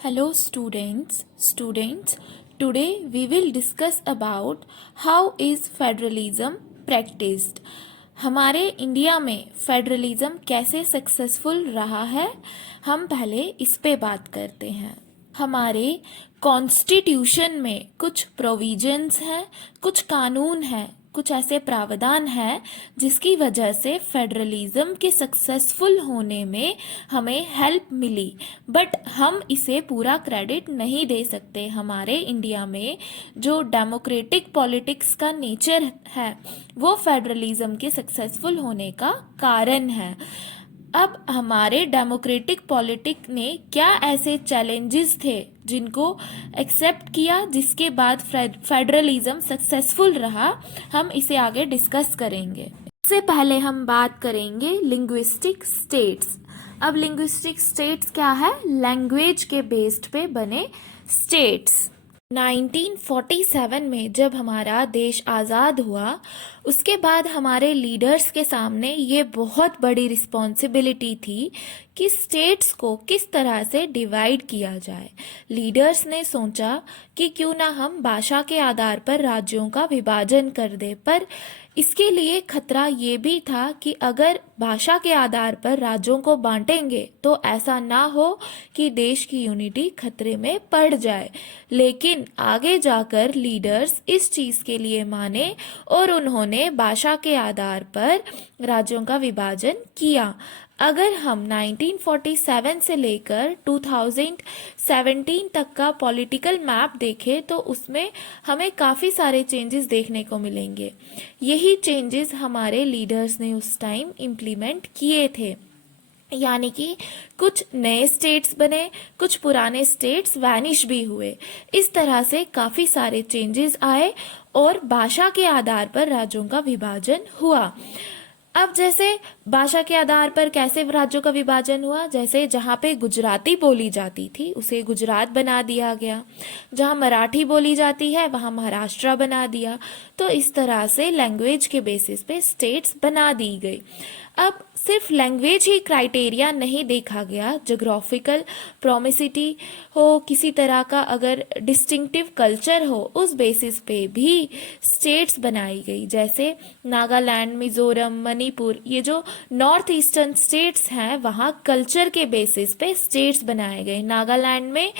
Hello students, today we will discuss about how is federalism practiced. हमारे India में federalism कैसे successful रहा है, हम पहले इस पे बात करते हैं। हमारे कॉन्स्टिट्यूशन में कुछ प्रोविजंस हैं, कुछ कानून हैं, कुछ ऐसे प्रावधान हैं जिसकी वजह से फेडरलिज्म के सक्सेसफुल होने में हमें हेल्प मिली, बट हम इसे पूरा क्रेडिट नहीं दे सकते। हमारे इंडिया में जो डेमोक्रेटिक पॉलिटिक्स का नेचर है वो फेडरलिज्म के सक्सेसफुल होने का कारण है। अब हमारे डेमोक्रेटिक पॉलिटिक ने क्या ऐसे चैलेंजेस थे जिनको एक्सेप्ट किया, जिसके बाद फेडरलिज्म सक्सेसफुल रहा, हम इसे आगे डिस्कस करेंगे। इससे पहले हम बात करेंगे लिंग्विस्टिक स्टेट्स। अब लिंग्विस्टिक स्टेट्स क्या है? लैंग्वेज के बेस्ड पे बने स्टेट्स। 1947 में जब हमारा देश आज़ाद हुआ, उसके बाद हमारे लीडर्स के सामने ये बहुत बड़ी रिस्पॉन्सिबिलिटी थी कि स्टेट्स को किस तरह से डिवाइड किया जाए। लीडर्स ने सोचा कि क्यों ना हम भाषा के आधार पर राज्यों का विभाजन कर दें, पर इसके लिए खतरा ये भी था कि अगर भाषा के आधार पर राज्यों को बांटेंगे तो ऐसा ना हो कि देश की यूनिटी खतरे में पड़ जाए। लेकिन आगे जाकर लीडर्स इस चीज़ के लिए माने और उन्होंने भाषा के आधार पर राज्यों का विभाजन किया। अगर हम 1947 से लेकर 2017 तक का पॉलिटिकल मैप देखें तो उसमें हमें काफ़ी सारे चेंजेस देखने को मिलेंगे। यही चेंजेस हमारे लीडर्स ने उस टाइम इम्प्लीमेंट किए थे, यानी कि कुछ नए स्टेट्स बने, कुछ पुराने स्टेट्स वैनिश भी हुए। इस तरह से काफ़ी सारे चेंजेस आए और भाषा के आधार पर राज्यों का विभाजन हुआ। अब जैसे भाषा के आधार पर कैसे राज्यों का विभाजन हुआ, जैसे जहाँ पे गुजराती बोली जाती थी उसे गुजरात बना दिया गया, जहाँ मराठी बोली जाती है वहाँ महाराष्ट्र बना दिया। तो इस तरह से लैंग्वेज के बेसिस पे स्टेट्स बना दी गई। अब सिर्फ लैंग्वेज ही क्राइटेरिया नहीं देखा गया, जोग्राफिकल प्रोमिसिटी हो, किसी तरह का अगर डिस्टिंक्टिव कल्चर हो, उस बेसिस पे भी स्टेट्स बनाई गई। जैसे नागालैंड, मिजोरम, मणिपुर, ये जो नॉर्थ ईस्टर्न स्टेट्स हैं वहाँ कल्चर के बेसिस पे स्टेट्स बनाए गए। नागालैंड में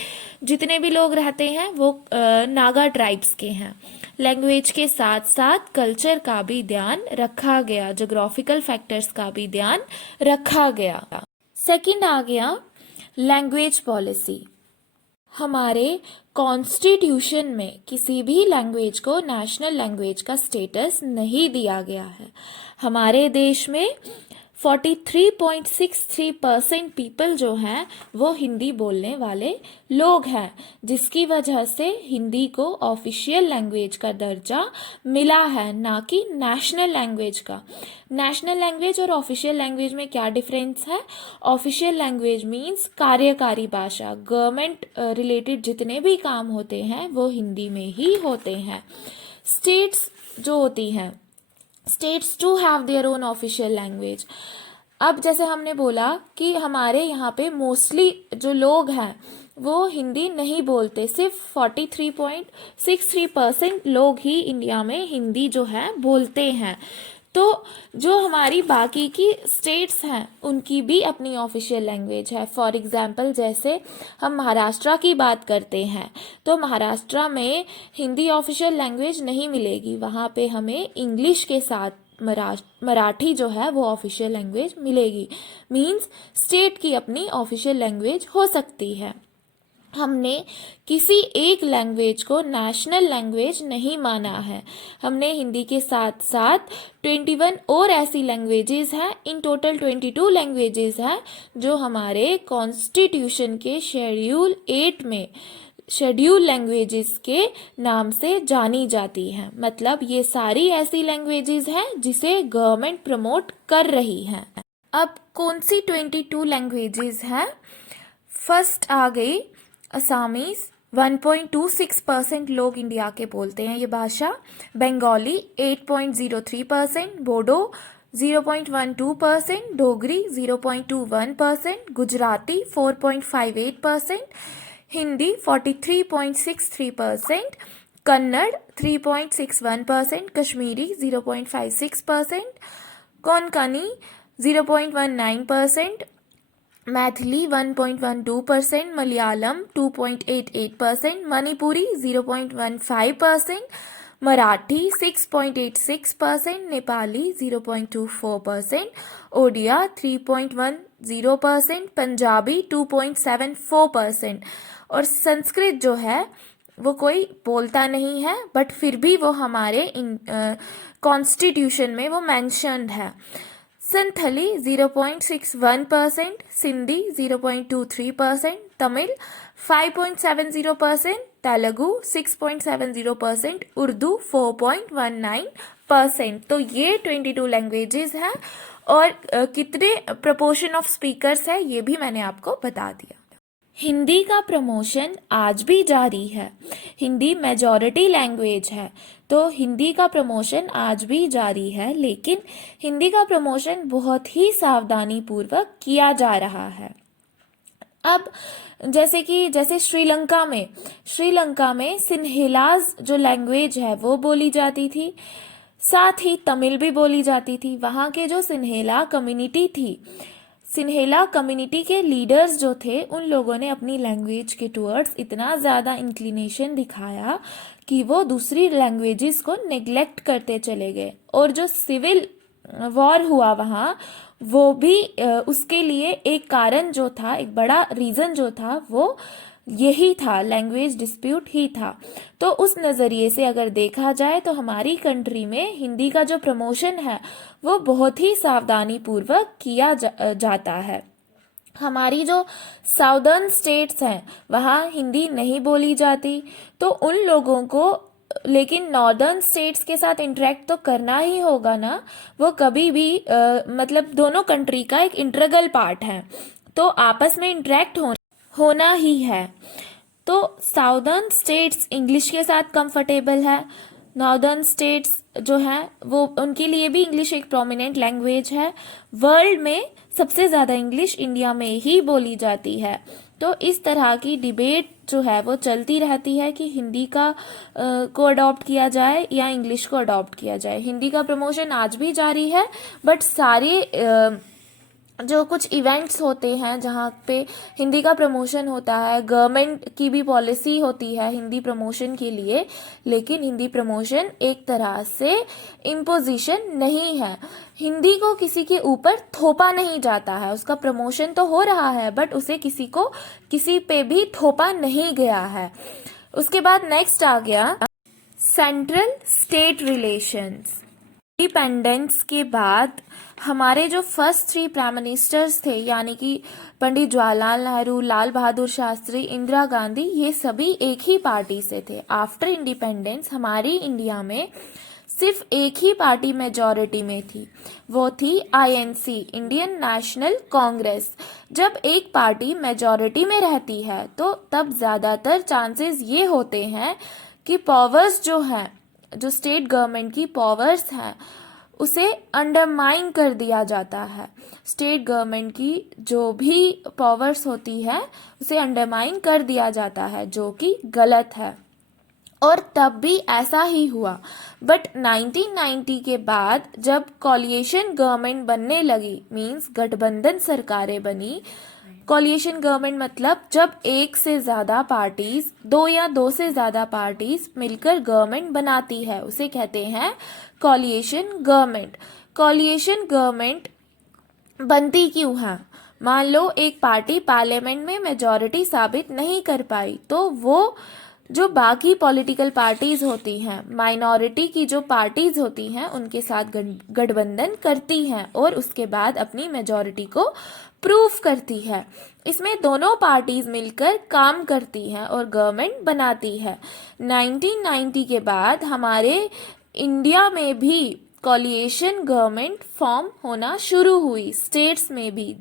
जितने भी लोग रहते हैं वो नागा ट्राइब्स के हैं। लैंग्वेज के साथ साथ कल्चर का भी ध्यान रखा गया, जोग्राफिकल फैक्टर्स का भी ध्यान रखा गया। सेकंड आ गया लैंग्वेज पॉलिसी। हमारे कॉन्स्टिट्यूशन में किसी भी लैंग्वेज को नेशनल लैंग्वेज का स्टेटस नहीं दिया गया है। हमारे देश में 43.63% पीपल जो हैं वो हिंदी बोलने वाले लोग हैं, जिसकी वजह से हिंदी को ऑफिशियल लैंग्वेज का दर्जा मिला है, ना कि नेशनल लैंग्वेज का। नेशनल लैंग्वेज और ऑफिशियल लैंग्वेज में क्या डिफरेंस है? ऑफिशियल लैंग्वेज मीन्स कार्यकारी भाषा, गवर्नमेंट रिलेटेड जितने भी काम होते हैं वो हिंदी में ही होते हैं। स्टेट्स जो होती हैं, states to have their own official language. अब जैसे हमने बोला कि हमारे यहाँ पे मोस्टली जो लोग हैं वो हिंदी नहीं बोलते, सिर्फ 43.63% लोग ही इंडिया में हिंदी जो है बोलते हैं। तो जो हमारी बाकी की स्टेट्स हैं उनकी भी अपनी ऑफिशियल लैंग्वेज है। फॉर एग्जांपल जैसे हम महाराष्ट्र की बात करते हैं तो महाराष्ट्र में हिंदी ऑफिशियल लैंग्वेज नहीं मिलेगी, वहाँ पे हमें इंग्लिश के साथ मराठी जो है वो ऑफिशियल लैंग्वेज मिलेगी। मीन्स स्टेट की अपनी ऑफिशियल लैंग्वेज हो सकती है। हमने किसी एक लैंग्वेज को नेशनल लैंग्वेज नहीं माना है। हमने हिंदी के साथ साथ 21 और ऐसी लैंग्वेजेस हैं, इन टोटल 22 लैंग्वेजेस हैं जो हमारे कॉन्स्टिट्यूशन के शेड्यूल 8 में शेड्यूल लैंग्वेजेस के नाम से जानी जाती हैं। मतलब ये सारी ऐसी लैंग्वेजेस हैं जिसे गवर्नमेंट प्रमोट कर रही है। अब कौन सी 22 लैंग्वेजेस हैं? फर्स्ट आ गई असामीज, 1.26% लोग इंडिया के बोलते हैं ये भाषा। बंगाली 8.03%, बोडो 0.12%, डोगरी 0.21%, गुजराती 4.58%, हिंदी 43.63%, कन्नड़ 3.61%, कश्मीरी 0.56%, कोंकणी 0.19%, मैथिली 1.12%, मलयालम 2.88%, मणिपुरी 0.15%, मराठी 6.86%, नेपाली 0.24%, ओडिया 3.10%, पंजाबी 2.74%। और संस्कृत जो है वो कोई बोलता नहीं है, बट फिर भी वो हमारे कॉन्स्टिट्यूशन में वो मेंशन्ड है। संथली 0.61%, सिंधी 0.23%, तमिल 5.70%, तेलुगु 6.70%, उर्दू 4.19%। तो ये 22 लैंग्वेजेस हैं और कितने प्रपोर्शन ऑफ स्पीकर्स है ये भी मैंने आपको बता दिया। हिंदी का प्रमोशन आज भी जारी है। हिंदी मेजॉरिटी लैंग्वेज है तो हिंदी का प्रमोशन आज भी जारी है, लेकिन हिंदी का प्रमोशन बहुत ही सावधानी पूर्वक किया जा रहा है। अब जैसे श्रीलंका में सिन्हेलाज जो लैंग्वेज है वो बोली जाती थी, साथ ही तमिल भी बोली जाती थी। वहाँ के जो सिन्हेला कम्युनिटी के लीडर्स जो थे उन लोगों ने अपनी लैंग्वेज के टुवर्ड्स इतना ज़्यादा इंक्लिनेशन दिखाया कि वो दूसरी लैंग्वेजेस को नेग्लेक्ट करते चले गए। और जो सिविल वॉर हुआ वहाँ, वो भी उसके लिए एक कारण जो था, एक बड़ा रीज़न जो था वो यही था, लैंग्वेज डिस्प्यूट ही था। तो उस नज़रिए से अगर देखा जाए तो हमारी कंट्री में हिंदी का जो प्रमोशन है वो बहुत ही सावधानी पूर्वक किया जाता है। हमारी जो साउदर्न स्टेट्स हैं वहाँ हिंदी नहीं बोली जाती, तो उन लोगों को लेकिन नॉर्दर्न स्टेट्स के साथ इंटरेक्ट तो करना ही होगा ना। वो कभी भी मतलब दोनों कंट्री का एक इंटीग्रल पार्ट है, तो आपस में इंटरेक्ट होना ही है। तो साउदर्न स्टेट्स इंग्लिश के साथ कंफर्टेबल है, नॉर्दर्न स्टेट्स जो है वो उनके लिए भी इंग्लिश एक प्रोमिनेंट लैंग्वेज है। वर्ल्ड में सबसे ज़्यादा इंग्लिश इंडिया में ही बोली जाती है। तो इस तरह की डिबेट जो है वो चलती रहती है कि हिंदी को अडॉप्ट किया जाए या इंग्लिश को अडॉप्ट किया जाए। हिंदी का प्रमोशन आज भी जारी है, बट सारे जो कुछ इवेंट्स होते हैं जहाँ पे हिंदी का प्रमोशन होता है, गवर्नमेंट की भी पॉलिसी होती है हिंदी प्रमोशन के लिए, लेकिन हिंदी प्रमोशन एक तरह से इम्पोजिशन नहीं है। हिंदी को किसी के ऊपर थोपा नहीं जाता है, उसका प्रमोशन तो हो रहा है बट उसे किसी पे भी थोपा नहीं गया है। उसके बाद नेक्स्ट आ गया सेंट्रल स्टेट रिलेशंस। इंडिपेंडेंस के बाद हमारे जो फर्स्ट 3 प्राइम मिनिस्टर्स थे, यानी कि पंडित जवाहरलाल नेहरू, लाल बहादुर शास्त्री, इंदिरा गांधी, ये सभी एक ही पार्टी से थे। आफ्टर इंडिपेंडेंस हमारी इंडिया में सिर्फ एक ही पार्टी मेजॉरिटी में थी, वो थी आईएनसी, इंडियन नेशनल कांग्रेस। जब एक पार्टी मेजॉरिटी में रहती है तो तब ज़्यादातर चांसेस ये होते हैं कि पावर्स जो स्टेट गवर्नमेंट की पावर्स हैं उसे अंडरमाइन कर दिया जाता है। स्टेट गवर्नमेंट की जो भी पावर्स होती है उसे अंडरमाइन कर दिया जाता है, जो कि गलत है। और तब भी ऐसा ही हुआ। बट 1990 के बाद जब कॉलिएशन गवर्नमेंट बनने लगी, मींस गठबंधन सरकारें बनी। कॉलिएशन गवर्नमेंट मतलब जब एक से ज़्यादा पार्टीज, 2 या 2 से ज़्यादा पार्टीज मिलकर गवर्नमेंट बनाती है, उसे कहते हैं कॉलिएशन गवर्नमेंट। कॉलिएशन गवर्नमेंट बनती क्यों है? मान लो एक पार्टी पार्लियामेंट में मेजॉरिटी साबित नहीं कर पाई, तो वो जो बाकी पॉलिटिकल पार्टीज होती हैं, माइनॉरिटी की जो पार्टीज होती हैं, उनके साथ गठबंधन करती हैं और उसके बाद अपनी मेजॉरिटी को प्रूफ करती है। इसमें दोनों पार्टीज मिलकर काम करती हैं और गवर्नमेंट बनाती है। 1990 के बाद हमारे इंडिया में भी कॉलिएशन गवर्नमेंट फॉर्म होना शुरू हुई, स्टेट्स में भी,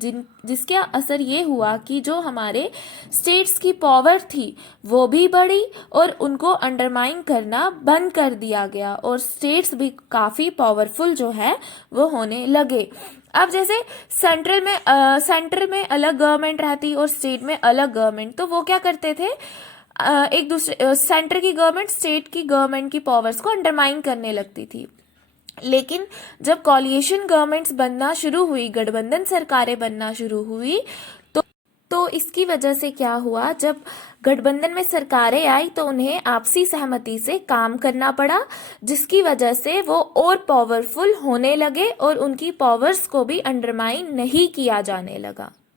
जिसका असर ये हुआ कि जो हमारे स्टेट्स की पावर थी वो भी बढ़ी और उनको अंडरमाइन करना बंद कर दिया गया और स्टेट्स भी काफ़ी पावरफुल जो है वो होने लगे। अब जैसे सेंटर में अलग गवर्नमेंट रहती और स्टेट में अलग गवर्नमेंट, तो वो क्या करते थे, एक दूसरे सेंटर की गवर्नमेंट स्टेट की गवर्नमेंट की पावर्स को अंडरमाइन करने लगती थी। लेकिन जब कॉलिएशन गवर्नमेंट्स बनना शुरू हुई, गठबंधन सरकारें बनना शुरू हुई, तो इसकी वजह से क्या हुआ, जब गठबंधन में सरकारें आई तो उन्हें आपसी सहमति से काम करना पड़ा, जिसकी वजह से वो और पावरफुल होने लगे और उनकी पावर्स को भी अंडरमाइन नहीं किया जाने लगा।